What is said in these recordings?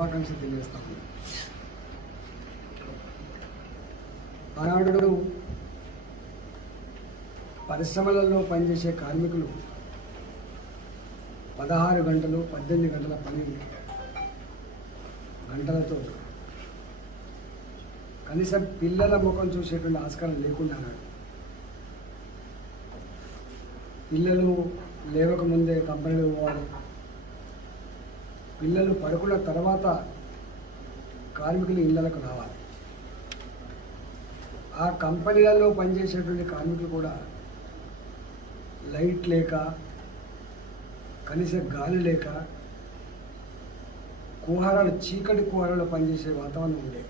శుభాకాంక్షలు తెలియజేస్తాము. ఆనాడు పరిశ్రమలలో పనిచేసే కార్మికులు 16 గంటలు 18 గంటల పని గంటలతో కనీసం పిల్లల ముఖం చూసేటువంటి ఆస్కారం లేకుండా పిల్లలు లేవకముందే కంపెనీలు పోవాలి, పిల్లలు పడుకున్న తర్వాత కార్మికులు ఇళ్ళకు రావాలి. ఆ కంపెనీలలో పనిచేసేటువంటి కార్మికులు కూడా లైట్ లేక కనీసం గాలి లేక కుహారాలు చీకటి కుహారాలు పనిచేసే వాతావరణం ఉండే.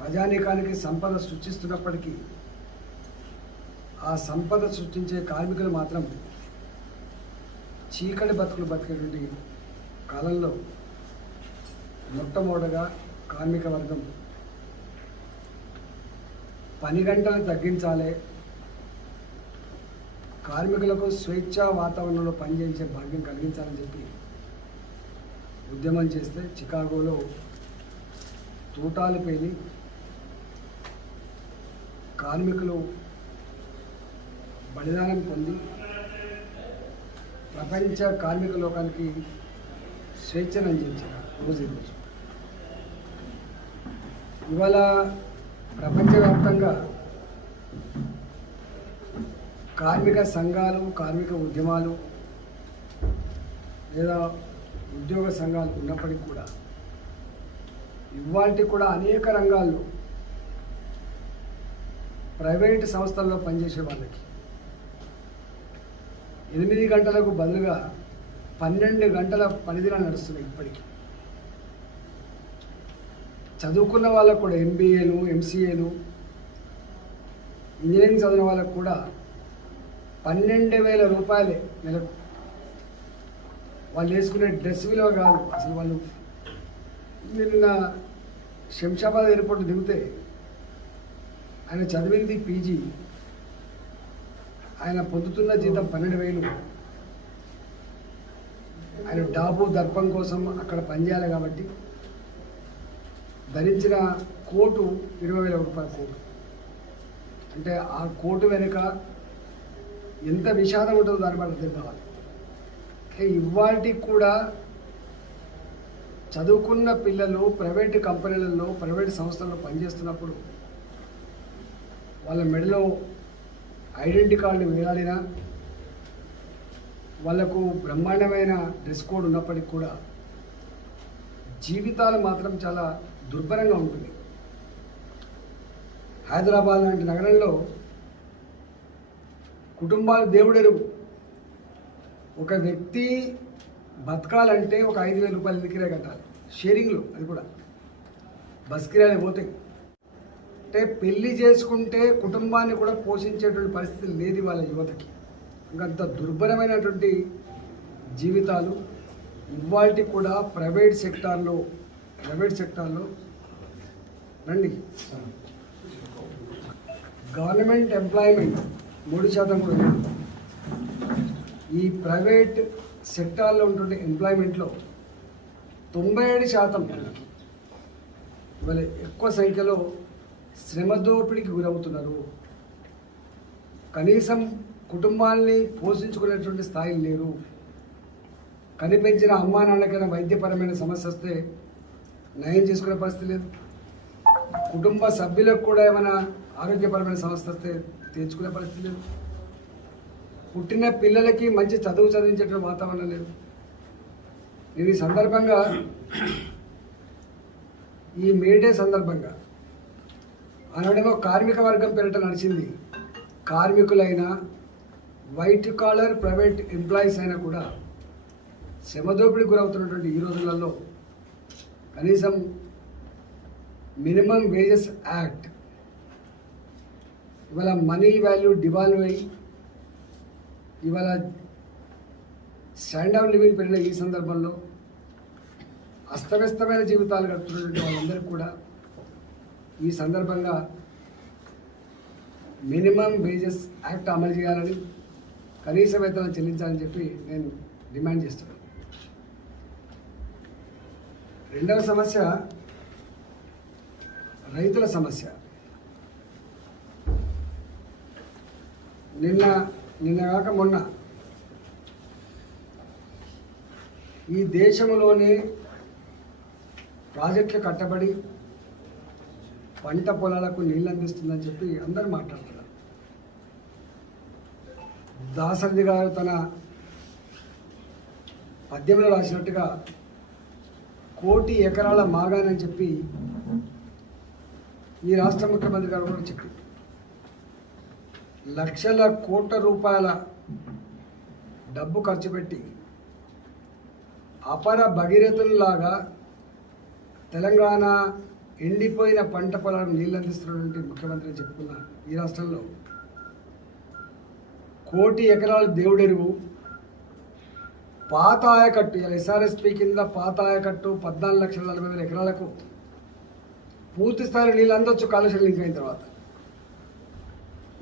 ప్రజానీకానికి సంపద సృష్టిస్తున్నప్పటికీ ఆ సంపద సృష్టించే కార్మికులు మాత్రం చీకటి బతుకులు బతికేటువంటి కాలంలో మొట్టమొదటగా కార్మిక వర్గం పని గంటలు తగ్గించాలి, కార్మికులకు స్వేచ్ఛా వాతావరణంలో పనిచేసే భాగ్యం కలిగించాలని చెప్పి ఉద్యమం చేస్తే చికాగోలో తూటాలు పేలి కార్మికులు బలిదానం పొంది ప్రపంచ కార్మిక లోకానికి స్వేచ్ఛను అందించిన రోజు ఈరోజు. ఇవాళ ప్రపంచవ్యాప్తంగా కార్మిక సంఘాలు, కార్మిక ఉద్యమాలు లేదా ఉద్యోగ సంఘాలు ఉన్నప్పటికీ కూడా ఇవాళ కూడా అనేక రంగాల్లో ప్రైవేటు సంస్థల్లో పనిచేసే వాళ్ళకి 8 గంటలకు బదులుగా 12 గంటల పనిదినాలు నడుస్తున్నాయి. ఇప్పటికీ చదువుకున్న వాళ్ళకు కూడా MBAలు, MCAలు, ఇంజనీరింగ్ చదివిన వాళ్ళకు కూడా 12,000 రూపాయలే నెలకు. వాళ్ళు వేసుకునే డ్రెస్ విలువ కాదు అసలు. వాళ్ళు నిన్న శంషాబాద్ ఎయిర్పోర్ట్ దిగితే ఆయన చదివింది PG, ఆయన పొందుతున్న జీతం 12,000. ఆయన డాబు దర్పం కోసం అక్కడ పనిచేయాలి కాబట్టి ధరించిన కోటు 20,000 రూపాయల కోటు. అంటే ఆ కోటు వెనుక ఎంత విషాదం ఉంటుందో దాన్ని బట్టి అర్థం కావాలి. ఇవాళకి కూడా చదువుకున్న పిల్లలు ప్రైవేటు కంపెనీలలో, ప్రైవేటు సంస్థల్లో పనిచేస్తున్నప్పుడు వాళ్ళ మెడలో ఐడెంటిటీ కార్డులు వేలాడినా, వాళ్లకు బ్రహ్మాండమైన డ్రెస్ కోడ్ ఉన్నప్పటికీ కూడా జీవితాలు మాత్రం చాలా దుర్భరంగా ఉంటుంది. హైదరాబాద్ లాంటి నగరంలో కుటుంబాలు దేవుడెరుగు. ఒక వ్యక్తి బతకాలంటే ఒక 5,000 రూపాయలు ఇల్లు కిరాయి కట్టాలి, షేరింగ్లో. అది కూడా బస్ కిరాయిలు పోతాయి. అంటే పెళ్లి చేసుకుంటే కుటుంబాన్ని కూడా పోషించేటువంటి పరిస్థితి లేదు వాళ్ళ యువతకి. ఇంకంత దుర్భరమైనటువంటి జీవితాలు ఇవాళకి కూడా ప్రైవేట్ సెక్టార్లో రండి. గవర్నమెంట్ ఎంప్లాయ్మెంట్ 3% కూడా లేదు. ఈ ప్రైవేట్ సెక్టార్లో ఉన్నటువంటి ఎంప్లాయ్మెంట్లో 97% ఇవాళ ఎక్కువ సంఖ్యలో శ్రమ దోపిడీకి గురవుతున్నారు. కనీసం కుటుంబాల్ని పోషించుకునేటువంటి స్థాయిలు లేరు. కనిపించిన అమ్మా నాన్నకైనా వైద్యపరమైన సమస్య వస్తే నయం చేసుకునే పరిస్థితి లేదు. కుటుంబ సభ్యులకు కూడా ఏమైనా ఆరోగ్యపరమైన సమస్య వస్తే తీర్చుకునే పరిస్థితి లేదు. పుట్టిన పిల్లలకి మంచి చదువు చదివించేటువంటి వాతావరణం లేదు. నేను ఈ సందర్భంగా, ఈ మేడే సందర్భంగా ఆనాడేమో కార్మిక వర్గం పేరిట నడిచింది. కార్మికులైనా, వైట్ కాలర్ ప్రైవేట్ ఎంప్లాయీస్ అయినా కూడా శ్రమదోపిడికి గురవుతున్నటువంటి ఈ రోజులలో కనీసం మినిమం వేజెస్ యాక్ట్ ఇవాళ మనీ వాల్యూ డివాల్వ్ అయ్యి ఇవాళ స్టాండ్ ఆఫ్ లివింగ్ పెరిగిన ఈ సందర్భంలో అస్తవ్యస్తమైన జీవితాలు గడుపుతున్నటువంటి వాళ్ళందరికీ కూడా ఈ సందర్భంగా మినిమం వేజెస్ యాక్ట్ అమలు చేయాలని, కనీస వేతనం చెల్లించాలని చెప్పి నేను డిమాండ్ చేస్తున్నాం. రెండవ సమస్య రైతుల సమస్య. నిన్న కాక మొన్న ఈ దేశంలోనే ప్రాజెక్టులు కట్టబడి పంట పొలాలకు నీళ్ళు అందిస్తుందని చెప్పి అందరూ మాట్లాడుతున్నారు. దాసరి గారు తన పద్యంలో రాసినట్టుగా 1,00,00,000 ఎకరాల మాగానని చెప్పి ఈ రాష్ట్ర ముఖ్యమంత్రి గారు కూడా చెప్పారు. లక్షల కోట్ల రూపాయల డబ్బు ఖర్చు పెట్టి అపర భగీరథుల్లాగా తెలంగాణ ఎండిపోయిన పంట పొలాలకు నీళ్ళు అందిస్తున్నటువంటి ముఖ్యమంత్రి చెప్పుకున్న ఈ రాష్ట్రంలో 1,00,00,000 ఎకరాలు దేవుడెరువు, పాత ఆయకట్టు, ఇలా ఎస్ఆర్ఎస్పి కింద పాత ఆయకట్టు 14,40,000 ఎకరాలకు పూర్తి స్థాయిలో నీళ్ళు అందొచ్చు కాలుష్యం లింక్ అయిన తర్వాత.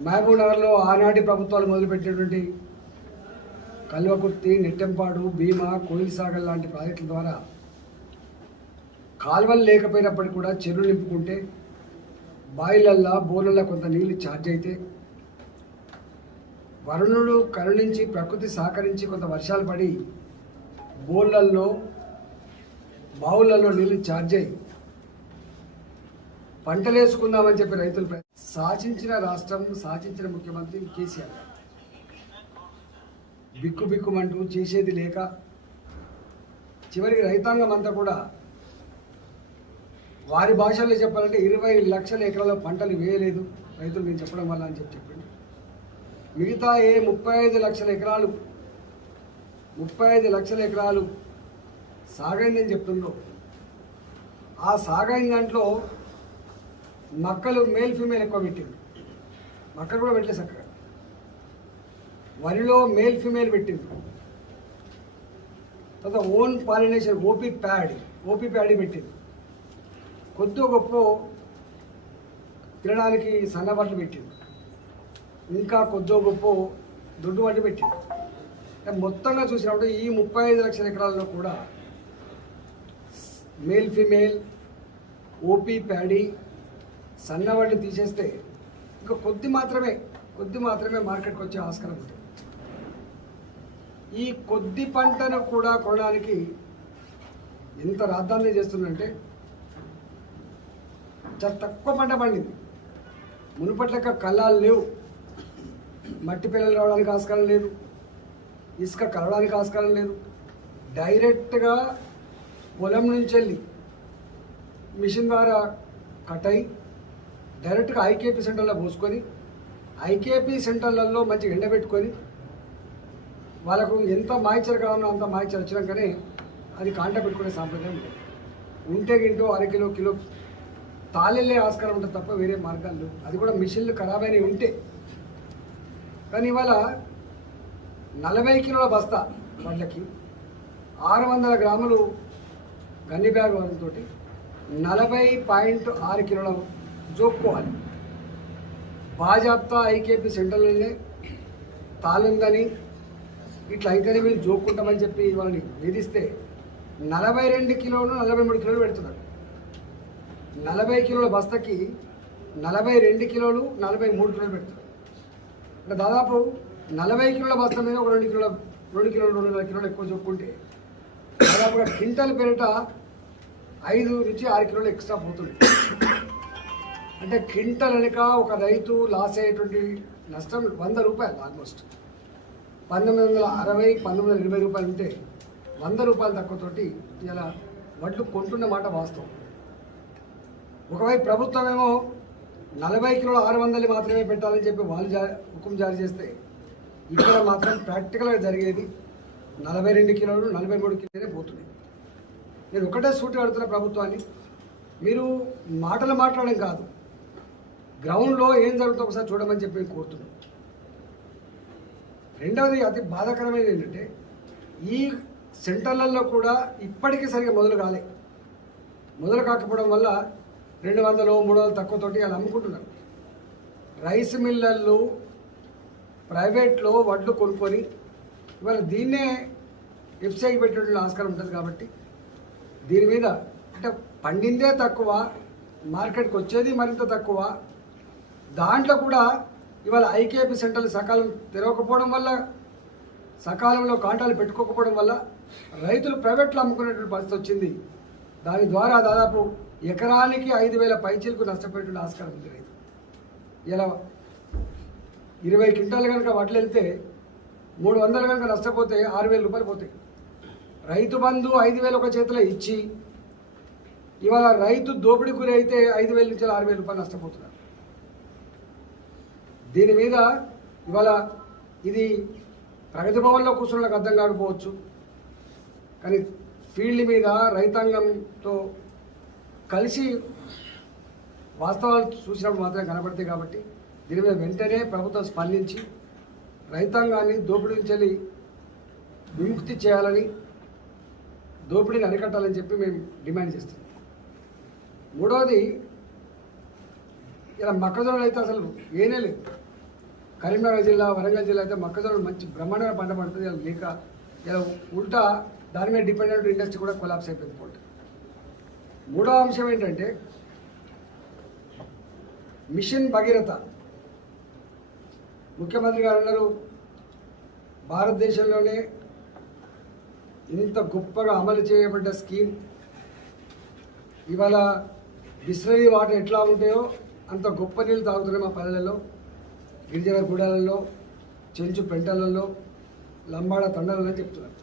మహబూబ్ నగర్లో ఆనాటి ప్రభుత్వాలు మొదలుపెట్టినటువంటి కల్వకుర్తి, నెట్టెంపాడు, భీమా, కోయిల్ సాగర్ లాంటి ప్రాజెక్టుల ద్వారా కాలువలు లేకపోయినప్పటికీ కూడా చెరువులు నింపుకుంటే బాయిలల్లా బోర్లల్లో కొంత నీళ్ళు ఛార్జ్ అయితే వరుణుడు కరుణించి ప్రకృతి సహకరించి కొంత వర్షాలు పడి బోర్లల్లో బావులలో నీళ్ళు ఛార్జ్ అయ్యి పంటలు వేసుకుందామని చెప్పి రైతులు సాధించిన రాష్ట్రం, సాధించిన ముఖ్యమంత్రి కేసీఆర్. బిక్కుబిక్కుమంటూ చేసేది లేక చివరికి రైతాంగం అంతా కూడా వారి భాషల్లో చెప్పాలంటే 20 లక్షల ఎకరాల పంటలు వేయలేదు రైతులు నేను చెప్పడం వల్ల అని చెప్పింది. మిగతా 35 లక్షల ఎకరాలు 35 లక్షల ఎకరాలు సాగైందని చెప్తుందో ఆ సాగైన దాంట్లో మక్కలు మేల్ ఫీమేల్ ఎక్కువ పెట్టింది. మక్కలు కూడా పెట్టలేదు చక్కగా. వరిలో మేల్ ఫీమేల్ పెట్టింది. తర్వాత ఓన్ పాలినేషన్ ఓపీ ప్యాడీ పెట్టింది. కొద్ది గొప్ప తినడానికి సన్నబట్టలు పెట్టింది. ఇంకా కొద్దో గొప్ప దొడ్డు వడ్డీ పెట్టింది. మొత్తంగా చూసినప్పుడు ఈ 35 లక్షల ఎకరాల్లో కూడా మేల్ ఫీమేల్ ఓపీ ప్యాడీ సన్నవడ్లు తీసేస్తే ఇంకా కొద్ది మాత్రమే మార్కెట్కి వచ్చే ఆస్కారం ఉంటుంది. ఈ కొద్ది పంటను కూడా కొనడానికి ఎంత రాద్ధాంతం చేస్తుందంటే చాలా తక్కువ పంట పండింది. మునుపటి లెక్క కళ్ళాలు లేవు, మట్టి పిల్లలు రావడానికి ఆస్కారం లేదు, ఇసుక కలవడానికి ఆస్కారం లేదు. డైరెక్ట్గా పొలం నుంచి వెళ్ళి మిషన్ ద్వారా కట్ అయి డైరెక్ట్గా ఐకేపీ సెంటర్లో పోసుకొని ఐకేపీ సెంటర్లలో మంచిగా ఎండబెట్టుకొని వాళ్ళకు ఎంత మాయిచర్ కావాలో అంత మాయిచర్ వచ్చినాకనే అది కాంట పెట్టుకునే సాంప్రదాయం లేదు. ఉంటే గింటో అరకిలో కిలో తాళెళ్ళే ఆస్కారం ఉంటుంది తప్ప వేరే మార్గాలు లేవు. అది కూడా మిషన్లు ఖరాబ్ అయినవి ఉంటే. కానీ ఇవాళ 40 కిలోల బస్తా వాళ్ళకి 600 గ్రాములు గన్ని బ్యాగ్ వాళ్ళతో 40.6 కిలోల జోక్కోవాలి. బాజాప్తా ఐకేపీ సెంటర్లోనే తాళుందని ఇట్లా అయితేనే మీరు జోక్కుంటామని చెప్పి వాళ్ళని వేధిస్తే 42 కిలోలు 43 కిలోలు పెడుతున్నారు. 40 కిలోల బస్తకి 42 కిలోలు 43 కిలోలు పెడుతున్నారు. అంటే దాదాపు 40 కిలోల బస్తా మీద ఒక 2 కిలోల 2.5 కిలోలు ఎక్కువ చూపుకుంటే దాదాపుగా క్వింటల్ పేరిట 5 నుంచి 6 కిలోలు ఎక్స్ట్రా పోతుంది. అంటే క్వింటల్ వెనుక ఒక రైతు లాస్ అయ్యేటువంటి నష్టం 100 రూపాయలు. ఆల్మోస్ట్ 1960 1920 రూపాయలు ఉంటే 100 రూపాయలు తక్కువతోటి ఇలా వడ్లు కొంటున్న మాట వాస్తవం. ఒకవైపు ప్రభుత్వం ఏమో 40 కిలోల 600 మాత్రమే పెట్టాలని చెప్పి వాళ్ళు హుకుం జారీ చేస్తే ఇక్కడ మాత్రం ప్రాక్టికల్గా జరిగేది 42 కిలోలు 43 కిలోలే పోతున్నాయి. నేను ఒకటే సూటి అడుగుతున్న ప్రభుత్వాన్ని, మీరు మాటలు మాట్లాడడం కాదు, గ్రౌండ్లో ఏం జరుగుతుందో ఒకసారి చూడమని చెప్పి కోరుతున్నాను. రెండవది అతి బాధాకరమైనది ఏంటంటే ఈ సెంటర్లలో కూడా ఇప్పటికీ సరిగా మొదలు కాకపోవడం వల్ల 200 300 తక్కువతోటి వాళ్ళు అమ్ముకుంటున్నారు. రైస్ మిల్లర్లు ప్రైవేట్లో వడ్లు కొనుక్కొని ఇవాళ దీన్నే ఎఫ్సీఐకి పెట్టేటువంటి ఆస్కారం ఉంటుంది. కాబట్టి దీని మీద అంటే పండిందే తక్కువ, మార్కెట్కి వచ్చేది మరింత తక్కువ. దాంట్లో కూడా ఇవాళ ఐకేపీ సెంటర్లు సకాలం తెరవకపోవడం వల్ల, సకాలంలో కాంటాలు పెట్టుకోకపోవడం వల్ల రైతులు ప్రైవేట్లో అమ్ముకునేటువంటి పరిస్థితి వచ్చింది. దాని ద్వారా దాదాపు ఎకరానికి 5,000 పైచీలకు నష్టపోయేటువంటి ఆస్కారం ఉంది రైతు. ఇలా 20 క్వింటాలు కనుక వడ్లు వెళ్తే 300 కనుక నష్టపోతే 6,000 రూపాయలు పోతాయి. రైతు బంధు 5,000 ఒక చేతిలో ఇచ్చి ఇవాళ రైతు దోపిడీ గురి అయితే 5,000 నుంచి 6,000 రూపాయలు నష్టపోతున్నారు. దీని మీద ఇవాళ ఇది ప్రగతి భవన్లో కూర్చున్నకు అర్థం కాకపోవచ్చు, కానీ ఫీల్డ్ మీద రైతాంగంతో కలిసి వాస్తవాలు చూసినప్పుడు మాత్రమే కనబడతాయి. కాబట్టి దీని మీద వెంటనే ప్రభుత్వం స్పందించి రైతాంగాన్ని దోపిడీ నుంచి విముక్తి చేయాలని, దోపిడీని అరికట్టాలని చెప్పి మేము డిమాండ్ చేస్తున్నాం. మూడవది, ఇలా మొక్కజొన్నలు అయితే అసలు ఏనే లేదు. కరీంనగర్ జిల్లా, వరంగల్ జిల్లా అయితే మొక్కజొన్నలు మంచి బ్రహ్మాండమైన పంట పడుతుంది. ఇలా లేక ఇలా ఉల్టా దాని మీద డిపెండెంట్ ఇండస్ట్రీ కూడా కొలాప్స్ అయిపోయింది పోటీ. మూడవ అంశం ఏంటంటే మిషన్ భగీరథ. ముఖ్యమంత్రి గారు అన్నారు భారతదేశంలోనే ఇంత గొప్పగా అమలు చేయబడ్డ స్కీమ్, ఇవాళ బిస్లరీ వాటర్ ఎట్లా ఉంటాయో అంత గొప్ప నీళ్ళు తాగుతున్నాయి మా పల్లెలలో, గిరిజన గూడాలలో, చెంచు పెంటలలో, లంబాడ తండలలో చెప్తున్నారు.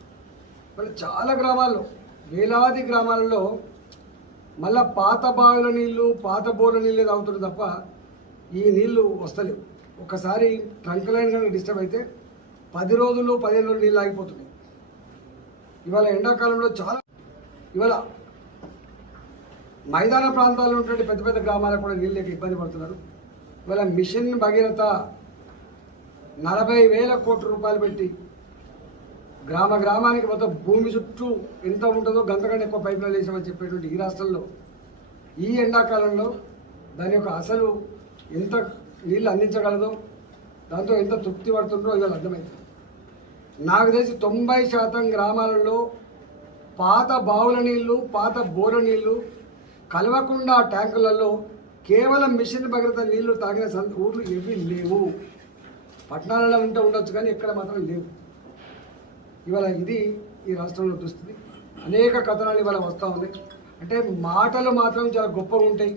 మళ్ళీ చాలా గ్రామాల్లో, వేలాది గ్రామాలలో మళ్ళా పాత బావిల నీళ్ళు, పాత బోర్ల నీళ్ళే తాగుతున్నారు తప్ప ఈ నీళ్లు వస్తలేవు. ఒకసారి ట్రంక్ లైన్ కనుక డిస్టర్బ్ అయితే 10 రోజులు 15 రోజులు నీళ్ళు ఆగిపోతున్నాయి. ఇవాళ ఎండాకాలంలో చాలా, ఇవాళ మైదాన ప్రాంతాల్లో ఉన్నటువంటి పెద్ద పెద్ద గ్రామాలకు కూడా నీళ్ళు లేక ఇబ్బంది పడుతున్నారు. ఇవాళ మిషన్ భగీరథ 40,000 కోట్ల రూపాయలు పెట్టి గ్రామానికి మొత్తం భూమి చుట్టూ ఎంత ఉంటుందో గంటకంటే ఎక్కువ పైప్ లైన్ వేసామని చెప్పేటువంటి ఈ రాష్ట్రంలో ఈ ఎండాకాలంలో దాని యొక్క అసలు ఎంత నీళ్ళు అందించగలదో, దాంతో ఎంత తృప్తి పడుతుందో ఇవాళ అర్థమైంది. నాకు తెలిసి 90% గ్రామాలలో పాత బావుల నీళ్లు, పాత బోర్ల నీళ్లు కలవకుండా ట్యాంకులలో కేవలం మిషన్ భగీరథ నీళ్లు తాగిన ఊర్లు ఏవి లేవు. పట్టణాలలో ఉండొచ్చు కానీ ఎక్కడ మాత్రం లేవు. ఇవాళ ఇది ఈ రాష్ట్రంలో చూస్తుంది. అనేక కథనాలు ఇవాళ వస్తూ ఉన్నాయి. అంటే మాటలు మాత్రం చాలా గొప్పగా ఉంటాయి,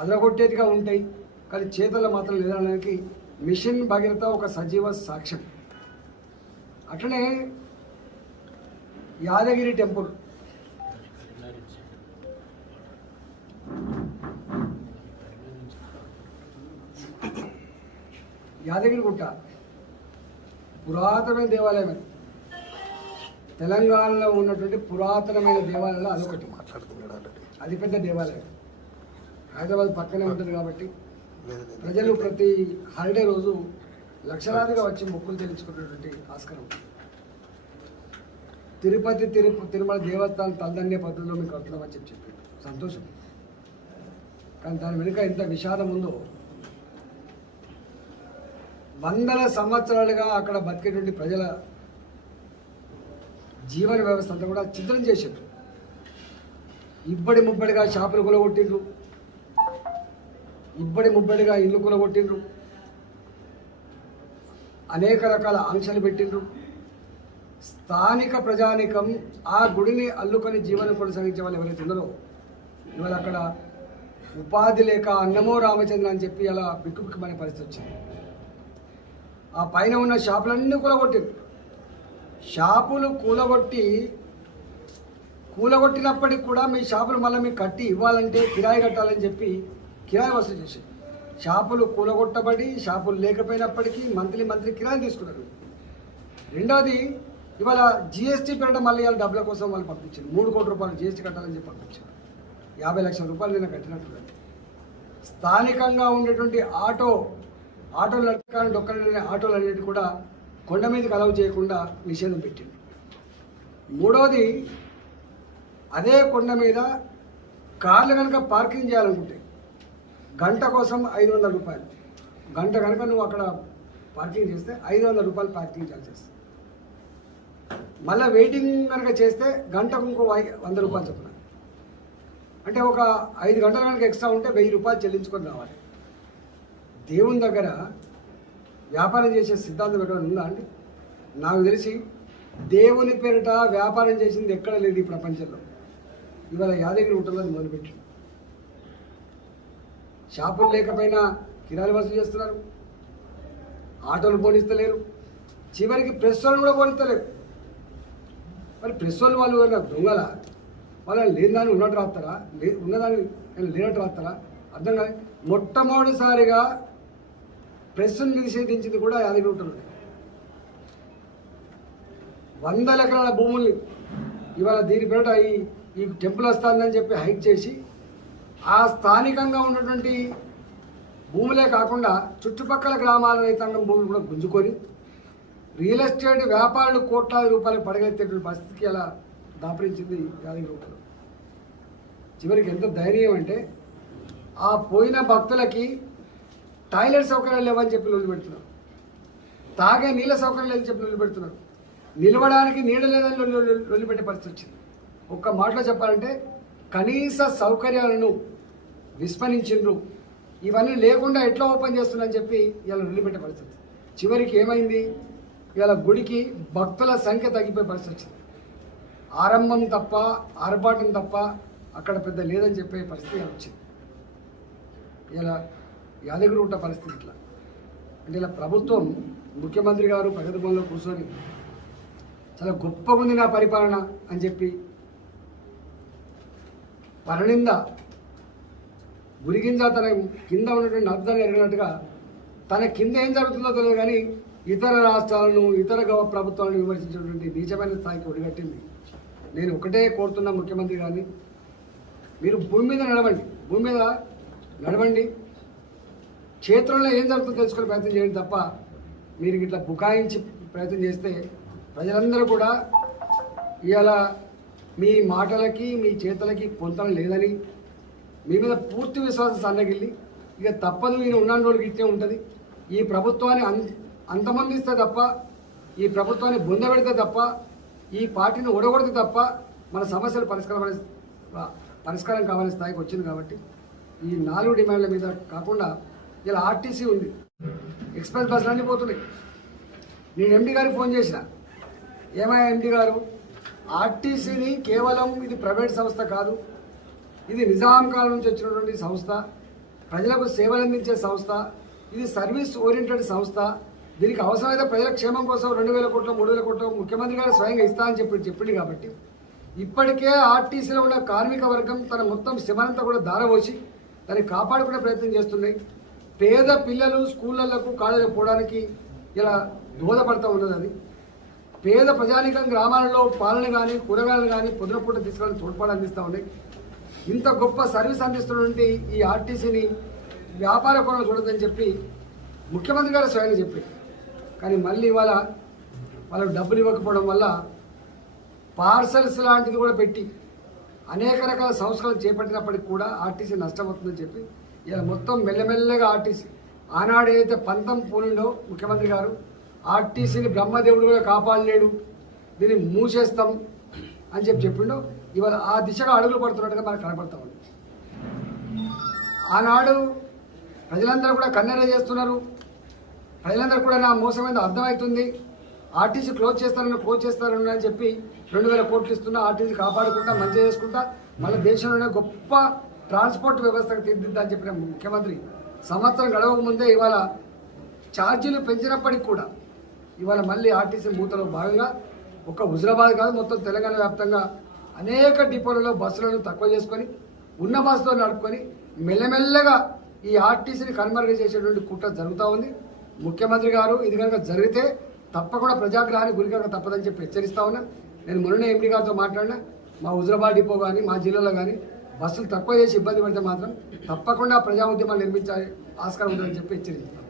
అదరగొట్టేదిగా ఉంటాయి, కానీ చేతల్లో మాత్రం లేదనడానికి మిషన్ భగీరథ ఒక సజీవ సాక్ష్యం. అట్లనే యాదగిరి టెంపుల్, యాదగిరి గుట్ట పురాతనమైన దేవాలయం. అది తెలంగాణలో ఉన్నటువంటి పురాతనమైన దేవాలయాలు అదొకటి. అది పెద్ద దేవాలయం, హైదరాబాద్ పక్కనే ఉంటుంది. కాబట్టి ప్రజలు ప్రతి హాలిడే రోజు లక్షలాదిగా వచ్చి మొక్కులు చెల్లించుకునేటువంటి ఆస్కారం. తిరుపతి తిరుమల దేవస్థానం తలదండే పద్ధతిలో మీకు కడుతున్నామని చెప్పి సంతోషం. కానీ దాని వెనుక ఎంత విషాదం ఉందో, వందల సంవత్సరాలుగా అక్కడ బతికేటువంటి ప్రజల జీవన వ్యవస్థ అంతా కూడా చిత్రం చేశారు. ఇబ్బడి ముబ్బడిగా షాపులు కూలగొట్టిండ్రు, ఇబ్బడి ముబ్బడిగా ఇల్లు కూలగొట్టిండ్రు, అనేక రకాల ఆంక్షలు పెట్టిండ్రు. స్థానిక ప్రజానికం ఆ గుడిని అల్లుకొని జీవనం కొనసాగించే వాళ్ళు ఎవరైతే ఉన్నారో ఇవాళ అక్కడ ఉపాధి లేక అన్నమో రామచంద్ర అని చెప్పి అలా బిక్కుబిక్కుమనే పరిస్థితి వచ్చింది. ఆ పైన ఉన్న షాపులన్నీ కూలగొట్టిండ్రు. షాపులు కూలగొట్టినప్పటికి కూడా మీ షాపులు మళ్ళీ మీకు కట్టి ఇవ్వాలంటే కిరాయి కట్టాలని చెప్పి కిరాయి వసూలు చేశారు. షాపులు కూలగొట్టబడి షాపులు లేకపోయినప్పటికీ మంత్లీ కిరాయి తీసుకున్నారు. రెండవది, ఇవాళ జిఎస్టీ పేరిట మళ్ళీ ఇవాళ డబ్బుల కోసం వాళ్ళు పంపించారు. 3 కోట్ల రూపాయలు జిఎస్టీ కట్టాలని చెప్పి పంపించారు. 50 లక్షల రూపాయలు నేను కట్టినట్టుగా. స్థానికంగా ఉండేటువంటి ఆటోలు నడకాలని డొక్కలనే ఆటోలు అనేవి కూడా కొండ మీదకి అలౌ చేయకుండా నిషేధం పెట్టింది. మూడవది, అదే కొండ మీద కార్లు కనుక పార్కింగ్ చేయాలనుకుంటే గంట కోసం 500 రూపాయలు. గంట కనుక నువ్వు అక్కడ పార్కింగ్ చేస్తే 500 రూపాయలు పార్కింగ్ ఛార్జెస్. మళ్ళీ వెయిటింగ్ కనుక చేస్తే గంటకు ఇంకో 100 రూపాయలు చొప్పున, అంటే ఒక 5 గంటల కనుక ఎక్స్ట్రా ఉంటే 1000 రూపాయలు చెల్లించుకొని రావాలి. దేవుని దగ్గర వ్యాపారం చేసే సిద్ధాంతం ఎక్కడ ఉందా అండి? నాకు తెలిసి దేవుని పేరిట వ్యాపారం చేసింది ఎక్కడ లేదు ఈ ప్రపంచంలో. ఇవాళ యాదగిరి గుట్టలో మొదలుపెట్టింది. షాపులు లేకపోయినా కిరాలు వసూలు చేస్తున్నారు, ఆటోలు పోనిస్తలేరు, చివరికి ప్రెస్ వాళ్ళు కూడా పోనిస్తలేరు. మరి ప్రెస్ వాళ్ళు దొంగల వాళ్ళని లేని దాన్ని ఉన్నట్టు రాస్తారా, ఉన్నదాన్ని లేనట్టు రాస్తారా అర్థం కాదు. మొట్టమొదటిసారిగా ప్రెస్ను నిషేధించింది కూడా యాదగిరి గుట్టలో. 100 ఎకరాల భూముల్ని ఇవాళ దీని పేరిట ఈ టెంపుల్ వస్తుందని చెప్పి హైక్ చేసి ఆ స్థానికంగా ఉన్నటువంటి భూములే కాకుండా చుట్టుపక్కల గ్రామాల రైతాంగం భూములు కూడా గుంజుకొని రియల్ ఎస్టేట్ వ్యాపారులు కోట్లాది రూపాయలు పడగెత్తేటువంటి పరిస్థితికి అలా దాపరించింది యాదగిరి గుట్టలో. చివరికి ఎంత ధైర్యం అంటే ఆ పోయిన భక్తులకి టాయిలెట్ సౌకర్యాలు లేవని చెప్పి లొల్లి పెడుతున్నారు, తాగే నీళ్ళ సౌకర్యం లేదని చెప్పి లొల్లి పెడుతున్నారు, నిలవడానికి నీడ లేదని లొల్లి పెట్టే పరిస్థితి వచ్చింది. ఒక్క మాటలో చెప్పాలంటే కనీస సౌకర్యాలను విస్మరించిండ్రు. ఇవన్నీ లేకుండా ఎట్లా ఓపెన్ చేస్తున్నారని చెప్పి ఇలా లొల్లిపెట్టే పరిస్థితి. చివరికి ఏమైంది, ఇలా గుడికి భక్తుల సంఖ్య తగ్గిపోయే పరిస్థితి వచ్చింది. ఆరంభం తప్ప ఆర్భాటం తప్ప అక్కడ పెద్ద లేదని చెప్పే పరిస్థితి వచ్చింది. ఇలా యాదగిరి గుట్ట పరిస్థితి ఇట్లా అంటే ఇలా ప్రభుత్వం ముఖ్యమంత్రి గారు ప్రగతి భవన్లో కూర్చొని చాలా గొప్పగా ఉంది నా పరిపాలన అని చెప్పి పరనింద గురిగింజ తన కింద ఉన్నటువంటి అర్థాన్ని ఎరిగినట్టుగా తన కింద ఏం జరుగుతుందో తెలియదు కానీ ఇతర రాష్ట్రాలను ఇతర ప్రభుత్వాలను విమర్శించినటువంటి నీచమైన స్థాయికి ఒడిగట్టింది. నేను ఒకటే కోరుతున్నా ముఖ్యమంత్రి గారిని, మీరు భూమి మీద నడవండి, క్షేత్రంలో ఏం జరుగుతుందో తెలుసుకునే ప్రయత్నం చేయండి తప్ప మీరు ఇట్లా బుకాయించి ప్రయత్నం చేస్తే ప్రజలందరూ కూడా ఇవాళ మీ మాటలకి మీ చేతలకి పొంతన లేదని మీ మీద పూర్తి విశ్వాసం సన్నగిల్లి ఇక తప్పదు మీరు ఉన్న రోజులకి ఇట్టే ఉంటుంది. ఈ ప్రభుత్వాన్ని అంతమందిస్తే తప్ప, ఈ ప్రభుత్వాన్ని బొందబెడితే తప్ప, ఈ పార్టీని ఓడగొడితే తప్ప మన సమస్యలు పరిష్కారం కావాలనే స్థాయికి వచ్చింది. కాబట్టి ఈ 4 డిమాండ్ల మీద కాకుండా ఇలా ఆర్టీసీ ఉంది, ఎక్స్ప్రెస్ బస్సులు అన్నీ పోతున్నాయి. నేను ఎండి గారికి ఫోన్ చేసిన, ఏమయ్యా ఎండి గారు, ఆర్టీసీని కేవలం ఇది ప్రైవేట్ సంస్థ కాదు, ఇది నిజాం కాలం నుంచి వచ్చినటువంటి సంస్థ, ప్రజలకు సేవలు అందించే సంస్థ, ఇది సర్వీస్ ఓరియంటెడ్ సంస్థ, దీనికి అవసరమైతే ప్రజల క్షేమం కోసం 2,000 కోట్లు 3,000 కోట్లు ముఖ్యమంత్రి గారు స్వయంగా ఇస్తా అని చెప్పింది కాబట్టి ఇప్పటికే ఆర్టీసీలో ఉన్న కార్మిక వర్గం తన మొత్తం శ్రమనంతా కూడా దారవోసి దాన్ని కాపాడుకునే ప్రయత్నం చేస్తున్నాయి. పేద పిల్లలు స్కూళ్ళకు కాలేజీలకు పోవడానికి ఇలా దోహదపడుతూ ఉన్నది. అది పేద ప్రజానికం గ్రామాలలో పాలన కానీ కూరగాయలు కానీ పొద్దున పూట తీసుకొని తోడ్పాటు అందిస్తూ ఉన్నాయి. ఇంత గొప్ప సర్వీస్ అందిస్తున్నటువంటి ఈ ఆర్టీసీని వ్యాపార కోణంలో చూడదని చెప్పి ముఖ్యమంత్రి గారు స్వయంగా చెప్పారు. కానీ మళ్ళీ ఇవాళ వాళ్ళకు డబ్బులు ఇవ్వకపోవడం వల్ల పార్సల్స్ లాంటిది కూడా పెట్టి అనేక రకాల సంస్కరణలు చేపట్టినప్పటికి కూడా ఆర్టీసీ నష్టపోతుందని చెప్పి ఇలా మొత్తం మెల్లమెల్లగా ఆర్టీసీ ఆనాడు ఏదైతే పంతం పూలిండో ముఖ్యమంత్రి గారు ఆర్టీసీని బ్రహ్మదేవుడు కూడా కాపాడలేడు, దీన్ని మూసేస్తాం అని చెప్పిండో ఇవాళ ఆ దిశగా అడుగులు పడుతున్నట్టుగా మనకు కనపడతా ఉంది. ఆనాడు ప్రజలందరూ కూడా కన్నెర చేస్తున్నారు, ప్రజలందరూ కూడా నా మోసమైంది అర్థమవుతుంది, ఆర్టీసీ క్లోజ్ చేస్తారని అని చెప్పి 2,000 కోట్లు ఇస్తున్నా ఆర్టీసీ కాపాడుకుంటా మంచిగా చేసుకుంటా మళ్ళీ దేశంలోనే గొప్ప ట్రాన్స్పోర్ట్ వ్యవస్థకు తీర్చిద్దా అని చెప్పిన ముఖ్యమంత్రి సంవత్సరం గడవక ముందే ఇవాళ ఛార్జీలు పెంచినప్పటికి కూడా ఇవాళ మళ్ళీ ఆర్టీసీ మూతలో భాగంగా ఒక్క హుజరాబాద్ కాదు మొత్తం తెలంగాణ వ్యాప్తంగా అనేక డిపోలలో బస్సులను తక్కువ చేసుకొని ఉన్న బస్సులో నడుపుకొని మెల్లమెల్లగా ఈ ఆర్టీసీని కనుమరుగు చేసేటువంటి కుట్ర జరుగుతూ ఉంది. ముఖ్యమంత్రి గారు ఇది కనుక జరిగితే తప్పకుండా ప్రజాగ్రహానికి గురికాక తప్పదని చెప్పి హెచ్చరిస్తా ఉన్నా. నేను మొన్ననే ఎంపీ గారితో మాట్లాడినా, మా హుజరాబాద్ డిపో కానీ మా జిల్లాలో కానీ బస్సులు తక్కువ చేసి ఇబ్బంది పడితే మాత్రం తప్పకుండా ప్రజా ఉద్యమాలు నిర్మించాలి ఆస్కారం ఉందని చెప్పి హెచ్చరిస్తాను.